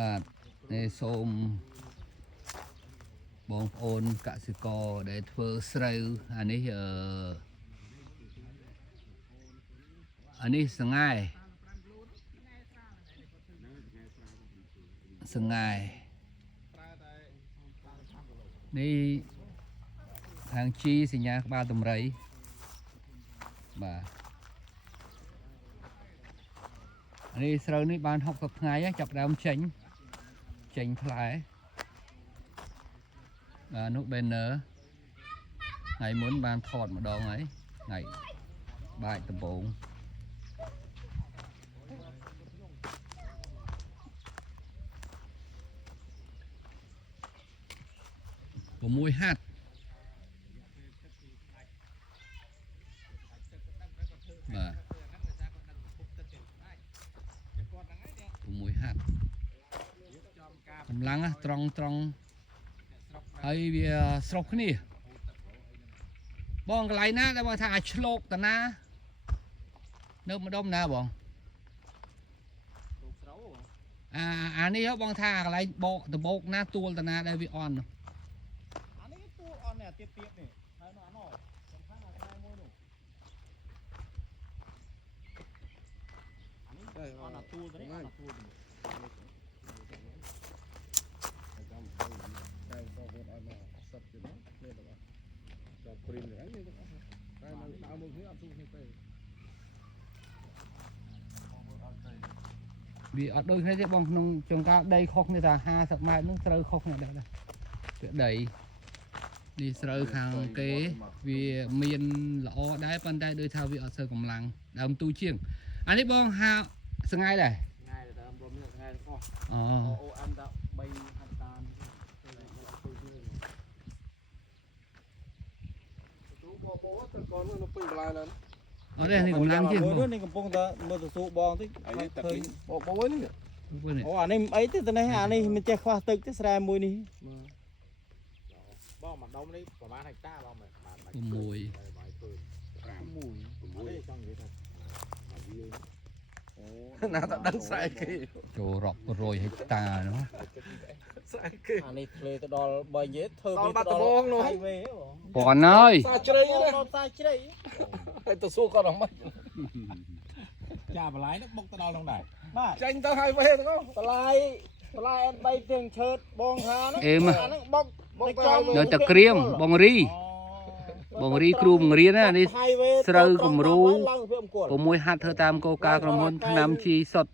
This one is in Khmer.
បាទនេះសូមបងប្អូនកសិករដែលធ្វើស្រូវអានេះសង្ហែនេះខាងជីសញ្ញាក្បាលតម្រៃបាទនេះស្រូវនេះបាន60ថ្ងៃចាប់ដើមចេញផ្លែបាទនោះ banner ថ្ងៃមុនបានថតម្ដងហើយថ្ងៃបាច់ដំបង6 ហាត់បាទ6 ហាត់កម្លាំងត្រង់ហើយវាស្រុកគ្នាបងកន្លែងណាដែលបងថាអាចឆ្លោកតាណានៅម្ដុំណាបងអានេះបងថាកន្លែងបោកដបោកណាទួលតាណាដែលវាអន់អានេះទួលអន់នេះទៀតនេះហើយនោះអានោះសំខាន់អាខ្សែមួយនោះអានេះអន់អាទួលទៅនេះអន់អាទួលទៅនេះព្រីមហ្នឹងនេះតែនៅដើមមកនេះអត់ទូនេះទេវាអត់ដូចគ្នាទេបងក្នុងចង្កោដីខុសគ្នាថា50ម៉ែត្រហ្នឹងស្រូវខុសគ្នាដែរវាដីនេះស្រូវខាងគេវាមានល្អដែរប៉ុន្តែដូចថាវាអត់សូវកម្លាំងដើមទូជាងអានេះបងហាសង្ហែដែរសង្ហែដើមរំនេះសង្ហែទាំងអស់អូអានដល់3ហាត់តានបងនៅពេញបន្លែហ្នឹងអត់ទេនេះកម្លាំងជាងនេះកំពុងតែមើលទៅស៊ូបងតិចឃើញបងនេះអូអានេះអីទេទៅនេះអានេះមិនចេះខ្វះទឹកទេស្រែមួយនេះបងមួយដុំនេះប្រហែលហិកតាបងបាន6ចង់និយាយថាណាតដឹងស្រែគេចូលរាប់100ហិកតានោះស្រែគេអានេះធ្លេទៅដល់បើនិយាយធ្វើវាទៅដល់នោះហើយវិញបងអើយសាជ្រៃសាជ្រៃហើយទៅសួរគាត់អស់មិនចាបន្លែនេះបុកទៅដល់នោះដែរបាទចាញ់ទៅហើយវិញទៅបន្លែN3 ទាំងឈើតបងថាហ្នឹងអាហ្នឹងបុកទៅតែក្រៀមបងរីគ្រូបង្រៀនណានេះស្រូវគំរូ6ហាត់ធ្វើតាមគោលការណ៍ក្រុមហ៊ុនថ្នាំជីសុទ្ធ